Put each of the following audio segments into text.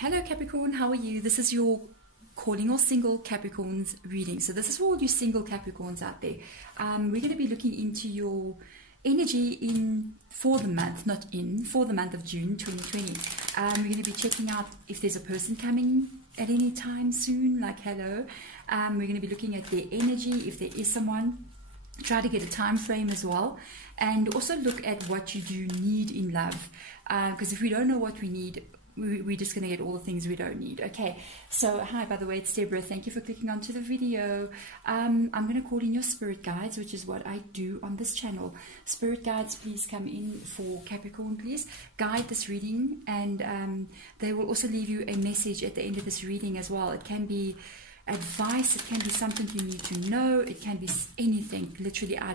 Hello Capricorn, how are you? This is your calling all single Capricorns reading. So this is for all you single Capricorns out there. We're going to be looking into your energy for the month of June 2020. We're going to be checking out if there's a person coming at any time soon, like hello. We're going to be looking at their energy, if there is someone. Try to get a time frame as well, and also look at what you do need in love, because if we don't know what we need, we're just going to get all the things we don't need. Okay, so hi, by the way, it's Deborah. Thank you for clicking onto the video. I'm going to call in your spirit guides, which is what I do on this channel. Spirit guides, please come in for Capricorn, please guide this reading, and they will also leave you a message at the end of this reading as well. It can be advice, it can be something you need to know, it can be anything, literally. I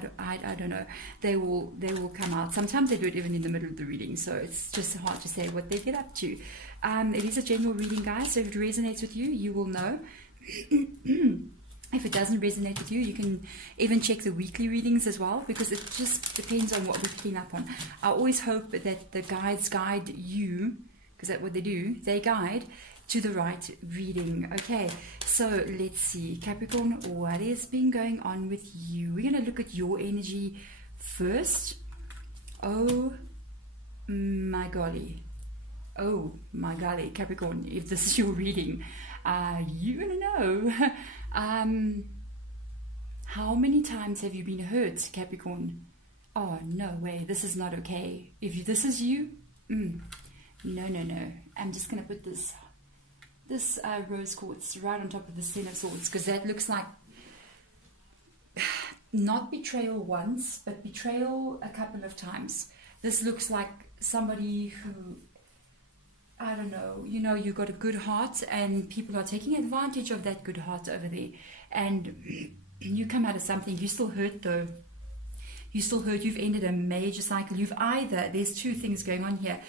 don't know. They will come out. Sometimes they do it even in the middle of the reading, so it's just hard to say what they get up to. It is a general reading, guys, so if it resonates with you, you will know. If it doesn't resonate with you, you can even check the weekly readings as well, because it just depends on what we clean up on. I always hope that the guides guide you, because that's what they do. They guide to the right reading. Okay, so let's see, Capricorn, what has been going on with you? We're going to look at your energy first. Oh my golly, Capricorn, if this is your reading, you're going to know. How many times have you been hurt, Capricorn? Oh, no way, this is not okay. If this is you, no. I'm just going to put this rose quartz right on top of the Ten of Swords, because that looks like not betrayal once, but betrayal a couple of times. This looks like somebody who, I don't know, you got a good heart and people are taking advantage of that good heart over there, and you come out of something. You're still hurt though. You're still hurt. You've ended a major cycle. There's two things going on here.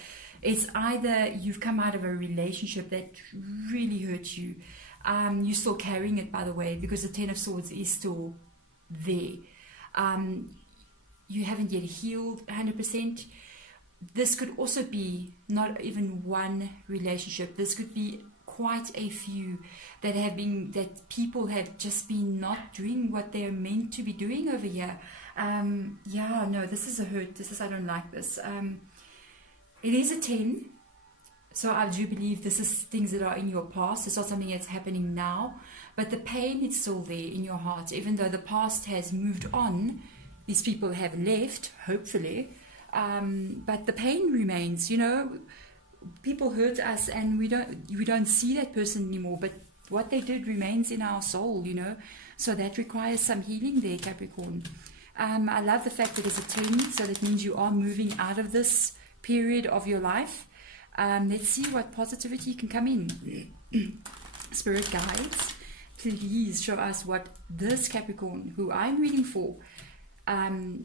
It's either you've come out of a relationship that really hurt you. You're still carrying it, by the way, because the Ten of Swords is still there. You haven't yet healed 100%. This could also be not even one relationship. This could be quite a few that people have just been not doing what they're meant to be doing over here. Yeah, no, this is a hurt. I don't like this. It is a 10, so I do believe this is things that are in your past. It's not something that's happening now, but the pain is still there in your heart. Even though the past has moved on, these people have left, hopefully, but the pain remains. People hurt us, and we don't see that person anymore, but what they did remains in our soul, so that requires some healing there, Capricorn. I love the fact that it's a 10, so that means you are moving out of this period of your life. Let's see what positivity can come in. Spirit guides, please show us what this Capricorn, who I'm reading for,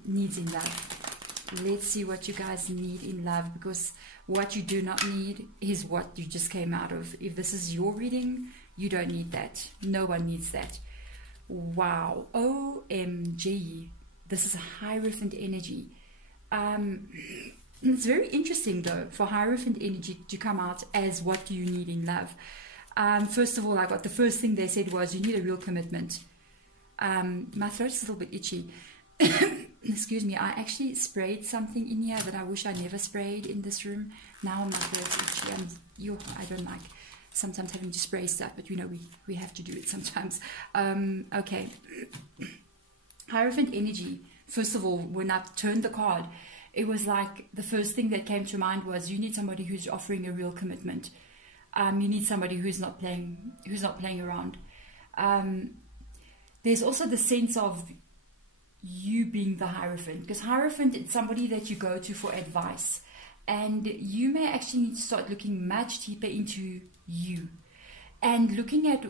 needs in love. Let's see what you guys need in love, because what you do not need is what you just came out of. If this is your reading, you don't need that. No one needs that. Wow, OMG, this is a Hierophant energy. It's very interesting though for Hierophant energy to come out as what do you need in love. First of all, the first thing they said was you need a real commitment. My throat's a little bit itchy. Excuse me, I actually sprayed something in here that I wish I never sprayed in this room. Now my throat's itchy. I don't like sometimes having to spray stuff, but we have to do it sometimes. Okay. Hierophant energy, first of all, when I turned the card, it was like the first thing that came to mind was you need somebody who's offering a real commitment. You need somebody who's not playing around. There's also the sense of you being the Hierophant, because Hierophant is somebody that you go to for advice, and you may actually need to start looking much deeper into you and looking at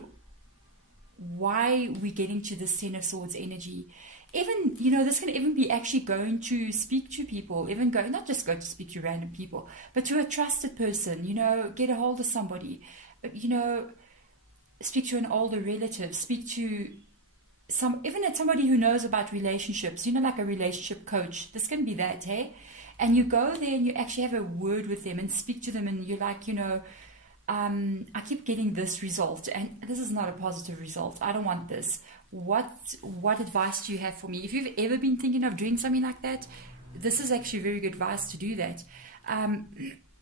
why we're getting to this Ten of Swords energy. Even, this can even be actually going to speak to people, not just go to speak to random people, but to a trusted person, get a hold of somebody, speak to an older relative, speak to somebody who knows about relationships, like a relationship coach. This can be that, hey? And you go there and you actually have a word with them and speak to them, and you're like, I keep getting this result, and this is not a positive result. I don't want this. What advice do you have for me? If you've ever been thinking of doing something like that, this is actually very good advice to do that.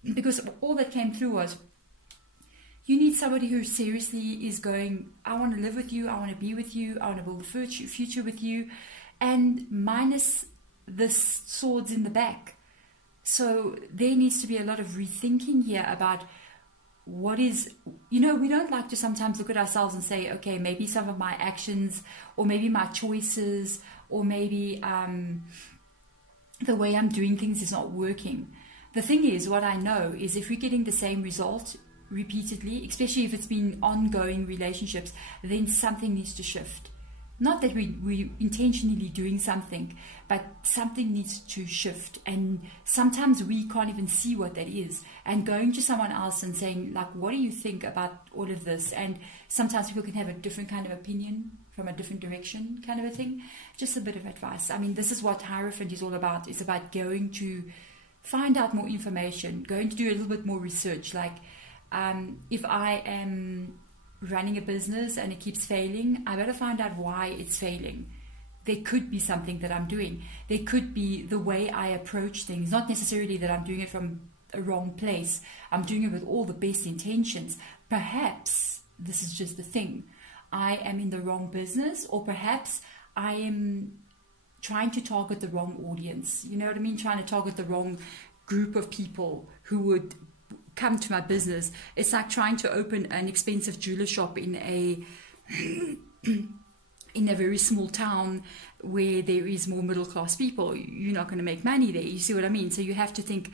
Because all that came through was, you need somebody who seriously is going, I want to live with you, I want to be with you, I want to build a future with you, and minus the swords in the back. So there needs to be a lot of rethinking here about what is, we don't like to sometimes look at ourselves and say, okay, maybe some of my actions, or maybe my choices, or maybe the way I'm doing things is not working. The thing is, what I know is if we're getting the same result repeatedly, especially if it's been ongoing relationships, then something needs to shift. Not that we're intentionally doing something, but something needs to shift. And sometimes we can't even see what that is. And going to someone else and saying, like, what do you think about all of this? And sometimes people can have a different kind of opinion from a different direction, kind of a thing. Just a bit of advice. I mean, this is what Hierophant is all about. It's about going to find out more information, going to do a little bit more research. Like, if I am running a business and it keeps failing, I better find out why it's failing. There could be something that I'm doing. There could be the way I approach things, not necessarily that I'm doing it from a wrong place. I'm doing it with all the best intentions. Perhaps this is just the thing. I am in the wrong business, or perhaps I am trying to target the wrong audience. You know what I mean? Trying to target the wrong group of people who would come to my business. It's like trying to open an expensive jeweler shop in a very small town where there is more middle class people. You're not going to make money there. You see what I mean? So you have to think,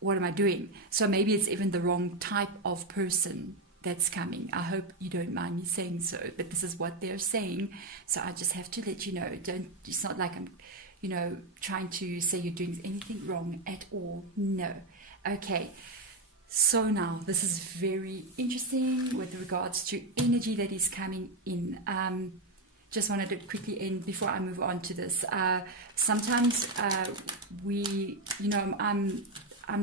what am I doing? So maybe it's even the wrong type of person that's coming. I hope you don't mind me saying so, but this is what they're saying. So I just have to let you know. It's not like I'm, trying to say you're doing anything wrong at all. No. Okay. So now, this is very interesting with regards to energy that is coming in. Just wanted to quickly end before I move on to this. Sometimes I'm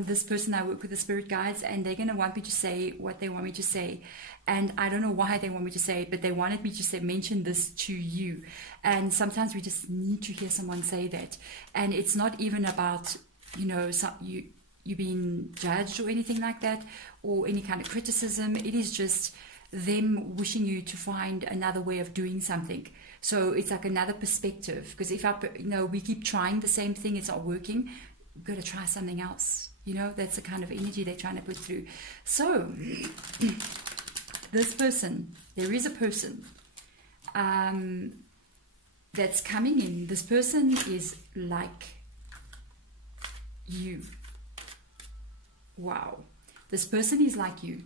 this person, I work with the spirit guides, and they're going to want me to say what they want me to say. And I don't know why they want me to say it, but they wanted me to say, mention this to you. And sometimes we just need to hear someone say that. And it's not even about, you being judged or anything like that, or any kind of criticism. It is just them wishing you to find another way of doing something. So it's like another perspective, because if we keep trying the same thing, it's not working, we've got to try something else. That's the kind of energy they're trying to put through. So this person, there is a person that's coming in. This person is like you. Wow, this person is like you.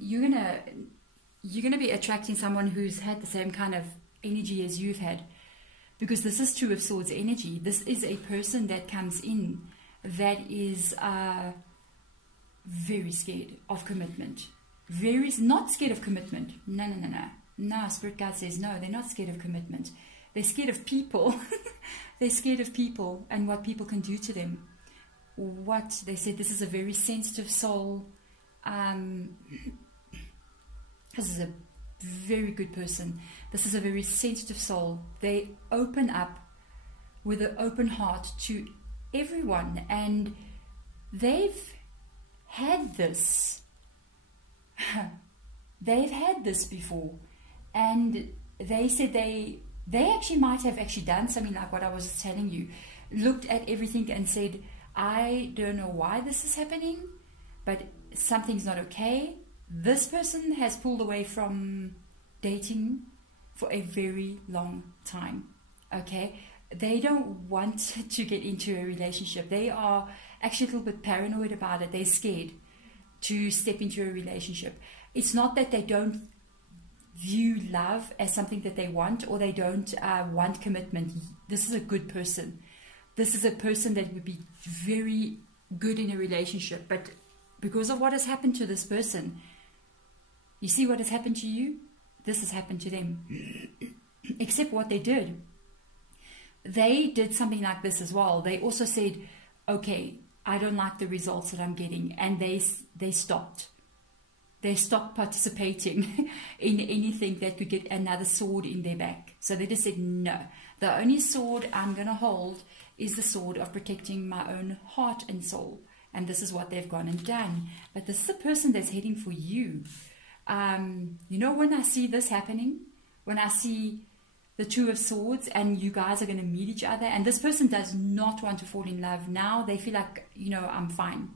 You're gonna be attracting someone who's had the same kind of energy as you've had, because this is Two of Swords energy. This is a person that comes in that is very scared of commitment. Not scared of commitment. No. Spirit guide says no. They're not scared of commitment. They're scared of people. They're scared of people and what people can do to them. What they said, this is a very sensitive soul. This is a very good person. This is a very sensitive soul. They open up with an open heart to everyone, and they've had this. They've had this before, and they said they actually might have actually done something like what I was telling you. Looked at everything and said, I don't know why this is happening, but something's not okay. This person has pulled away from dating for a very long time. Okay? They don't want to get into a relationship. They are actually a little bit paranoid about it. They're scared to step into a relationship. It's not that they don't view love as something that they want, or they don't want commitment. This is a good person. This is a person that would be very good in a relationship, but because of what has happened to this person, you see what has happened to you? This has happened to them. Except what they did something like this as well. They also said, okay, I don't like the results that I'm getting, and they they stopped. They stopped participating in anything that could get another sword in their back. So they just said, no, the only sword I'm going to hold is the sword of protecting my own heart and soul. And this is what they've gone and done. But this is the person that's heading for you. You know, when I see this happening, when I see the Two of Swords and you guys are going to meet each other, and this person does not want to fall in love now, they feel like, you know, I'm fine,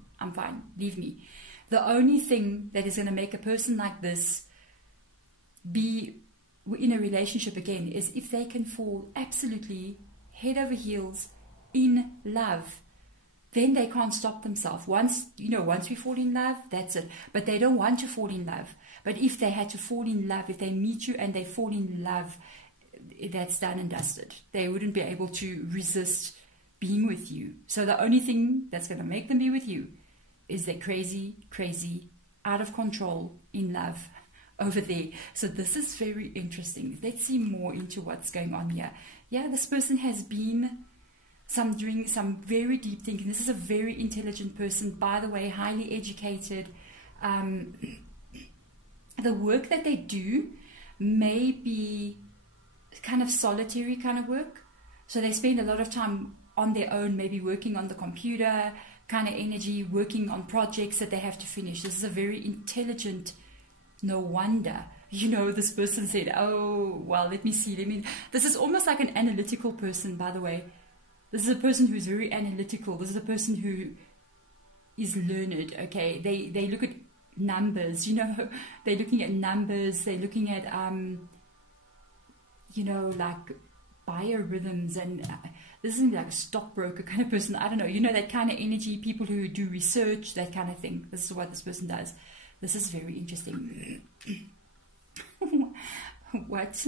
leave me. The only thing that is going to make a person like this be in a relationship again is if they can fall absolutely head over heels in love. Then they can't stop themselves. Once we fall in love, that's it. But they don't want to fall in love. But if they had to fall in love, if they meet you and they fall in love, that's done and dusted. They wouldn't be able to resist being with you. So the only thing that's going to make them be with you is they're crazy, out of control, in love over there. So this is very interesting. Let's see more into what's going on here. Yeah, this person has been doing some very deep thinking. This is a very intelligent person, by the way, highly educated. The work that they do may be kind of solitary kind of work. So they spend a lot of time on their own, maybe working on the computer, kind of energy, working on projects that they have to finish. This is a very intelligent, no wonder. You know, this person said, oh, well, let me see. This is almost like an analytical person, by the way. This is a person who's very analytical. This is a person who is learned, okay? They look at numbers, you know. They're looking at numbers. They're looking at, you know, like biorhythms, and this isn't like a stockbroker kind of person. I don't know, you know, that kind of energy, people who do research, that kind of thing. This is what this person does. This is very interesting. What?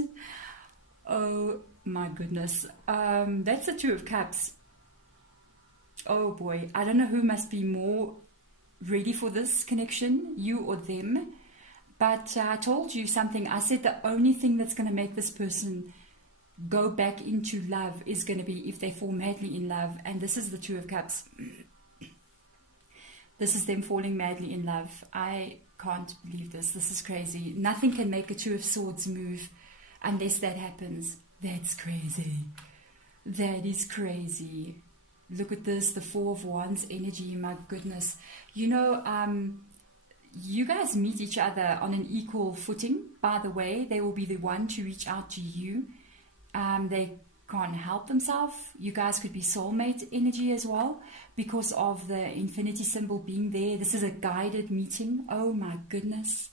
Oh my goodness. That's the Two of Cups. Oh boy, I don't know who must be more ready for this connection, you or them. But I told you something. I said the only thing that's going to make this person go back into love is going to be if they fall madly in love. And this is the Two of Cups. This is them falling madly in love. I can't believe this. This is crazy. Nothing can make a Two of Swords move unless that happens. That's crazy. That is crazy. Look at this, the Four of Wands energy. My goodness. You know, you guys meet each other on an equal footing. By the way, they will be the one to reach out to you. They can't help themselves. You guys could be soulmate energy as well because of the infinity symbol being there. This is a guided meeting. Oh my goodness.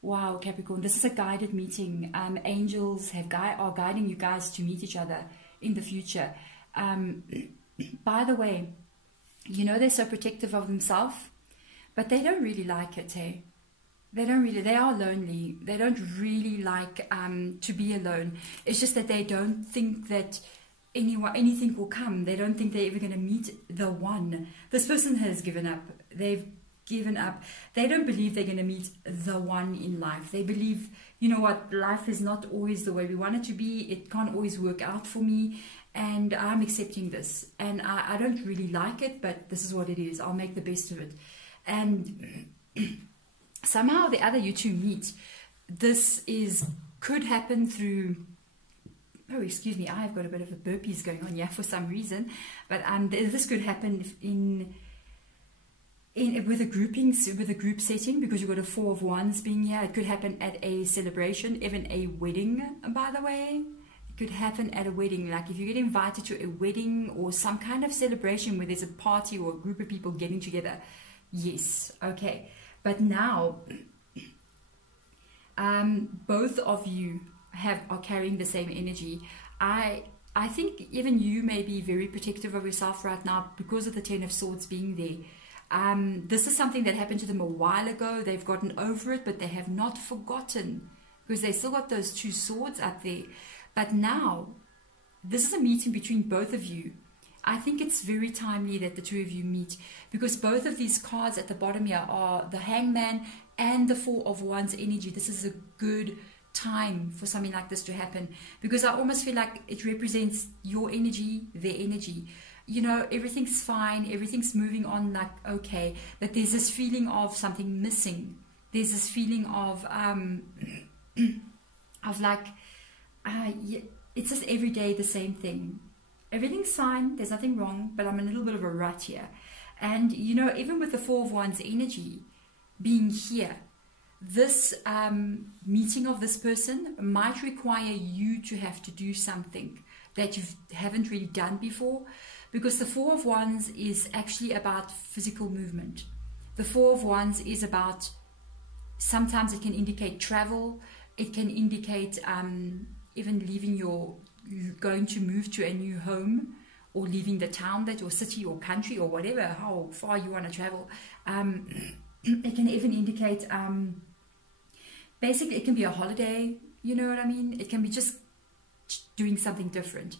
Wow, Capricorn, this is a guided meeting. Angels are guiding you guys to meet each other in the future. By the way, you know, they're so protective of themselves, but they don't really like it, hey? They are lonely. They don't really like to be alone. It's just that they don't think that anything will come. They don't think they're ever going to meet the one. This person has given up. They've given up. They don't believe they're going to meet the one in life. They believe, you know what, life is not always the way we want it to be. It can't always work out for me. And I'm accepting this. And I don't really like it, but this is what it is. I'll make the best of it. And somehow the other you two meet. This could happen through, oh excuse me, I've got a bit of a burpees going on here for some reason, but this could happen with a group setting, because you've got a Four of Wands being here. It could happen at a celebration, even a wedding, by the way. It could happen at a wedding, like if you get invited to a wedding or some kind of celebration where there's a party or a group of people getting together. Yes, okay. But now, both of you are carrying the same energy. I think even you may be very protective of yourself right now because of the Ten of Swords being there. This is something that happened to them a while ago. They've gotten over it, but they have not forgotten, because they still got those two swords up there. But now, this is a meeting between both of you. I think it's very timely that the two of you meet, because both of these cards at the bottom here are the Hangman and the Four of Wands energy. This is a good time for something like this to happen, because I almost feel like it represents your energy, their energy. you know, everything's fine, everything's moving on like okay, that there's this feeling of something missing. There's this feeling of like, it's just every day the same thing. Everything's fine, there's nothing wrong, but I'm in a little bit of a rut here. And, you know, even with the Four of Wands energy being here, this meeting of this person might require you to have to do something that you haven't really done before, because the Four of Wands is actually about physical movement. The Four of Wands is about, sometimes it can indicate travel, it can indicate even leaving going to move to a new home, or leaving the town that, or city or country or whatever, how far you want to travel. It can even indicate, basically it can be a holiday, you know what I mean? It can be just doing something different.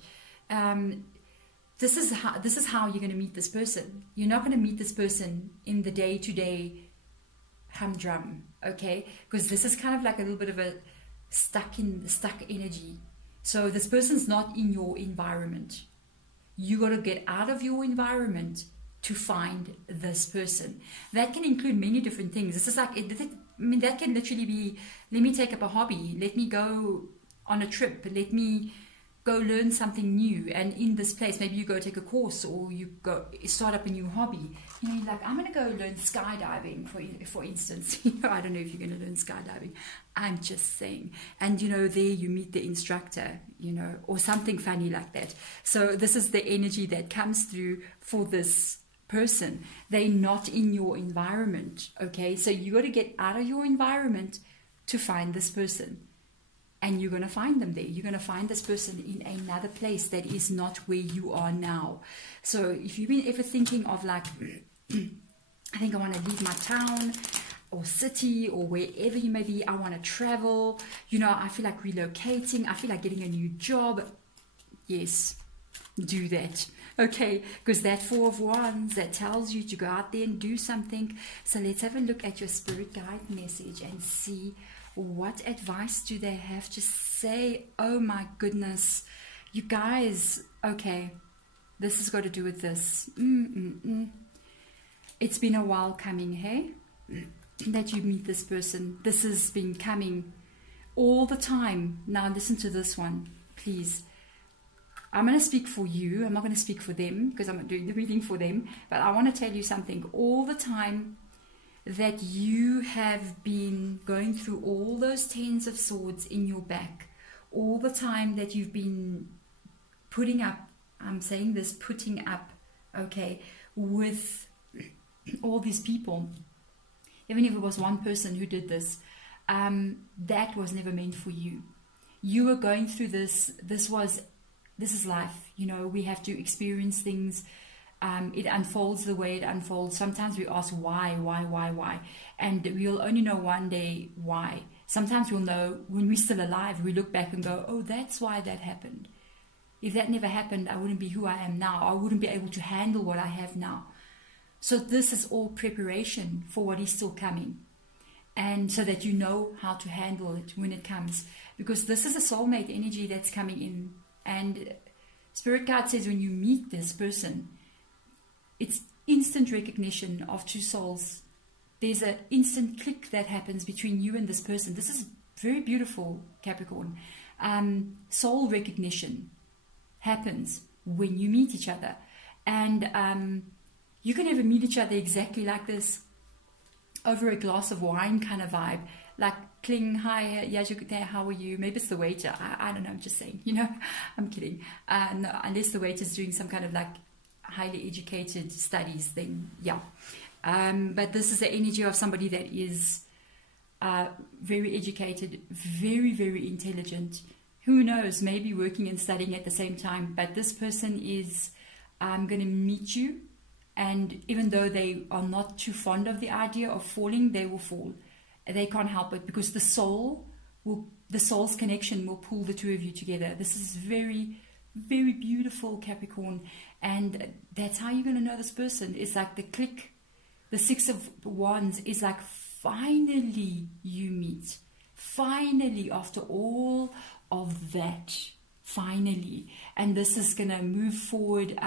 This is how you're going to meet this person. You're not going to meet this person in the day-to-day humdrum, okay? Because this is kind of like a little bit of a stuck energy. So this person's not in your environment. You got to get out of your environment to find this person. That can include many different things. This is like, that can literally be, let me take up a hobby, let me go on a trip, let me go learn something new. And in this place, maybe you go take a course, or you go start up a new hobby. You know, you're like, I'm going to go learn skydiving, for instance. You know, I don't know if you're going to learn skydiving. I'm just saying. And, you know, there you meet the instructor, you know, or something funny like that. So this is the energy that comes through for this person. They're not in your environment, okay? So you got to get out of your environment to find this person. And you're going to find them there. You're going to find this person in another place that is not where you are now. So if you've been ever thinking of like, I think I want to leave my town or city or wherever you may be, I want to travel, you know, I feel like relocating, I feel like getting a new job. Yes, do that. Okay, because that Four of Wands, that tells you to go out there and do something. So let's have a look at your spirit guide message and see what advice do they have to say. Oh my goodness, you guys. Okay, this has got to do with this. It's been a while coming, hey, that you meet this person. This has been coming all the time. Now listen to this one, please. I'm going to speak for you. I'm not going to speak for them because I'm not doing the reading for them. But I want to tell you something. All the time that you have been going through all those Tens of Swords in your back, all the time that you've been putting up, I'm saying this, putting up, okay, with all these people, even if it was one person who did this, that was never meant for you. You were going through this. This is life. You know, we have to experience things. It unfolds the way it unfolds. Sometimes we ask why, and we'll only know one day why. Sometimes we'll know when we're still alive. We look back and go, oh, that's why that happened. If that never happened, I wouldn't be who I am now. I wouldn't be able to handle what I have now. So this is all preparation for what is still coming, and so that you know how to handle it when it comes, because this is a soulmate energy that's coming in. And Spirit Guide says when you meet this person, it's instant recognition of two souls. There's an instant click that happens between you and this person. This is very beautiful, Capricorn. Soul recognition happens when you meet each other. And you can never meet each other exactly like this, over a glass of wine kind of vibe. Like, cling, hi, how are you? Maybe it's the waiter. I don't know, I'm just saying, you know, I'm kidding. No, unless the waiter's doing some kind of like highly educated studies thing, yeah. But this is the energy of somebody that is very educated, very, very intelligent. Who knows, maybe working and studying at the same time. But this person is going to meet you, and even though they are not too fond of the idea of falling, they will fall. They can't help it, because the soul's connection will pull the two of you together. This is very, very beautiful, Capricorn. And that's how you're going to know this person. It's like the click. The Six of Wands is like, finally you meet. Finally, after all of that. Finally. And this is going to move forward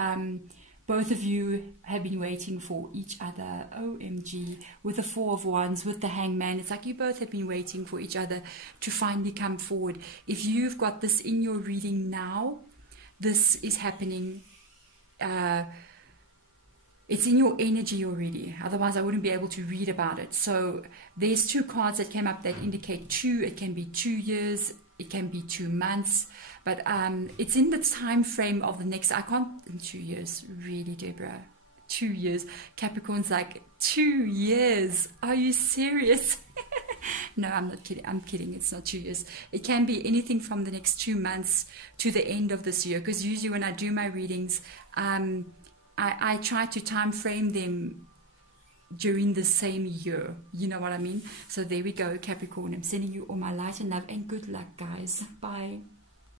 both of you have been waiting for each other. OMG. With the Four of Wands, with the Hangman, it's like you both have been waiting for each other to finally come forward. If you've got this in your reading now, this is happening. It's in your energy already. Otherwise, I wouldn't be able to read about it. So there's 2 cards that came up that indicate 2. It can be 2 years. It can be 2 months. But it's in the time frame of the next. I can't in 2 years. Really, Deborah? 2 years. Capricorn's like, 2 years. Are you serious? No, I'm not kidding. I'm kidding. It's not 2 years. It can be anything from the next 2 months to the end of this year. Because usually when I do my readings, I try to time frame them during the same year. You know what I mean? So there we go, Capricorn. I'm sending you all my light and love and good luck, guys. Bye.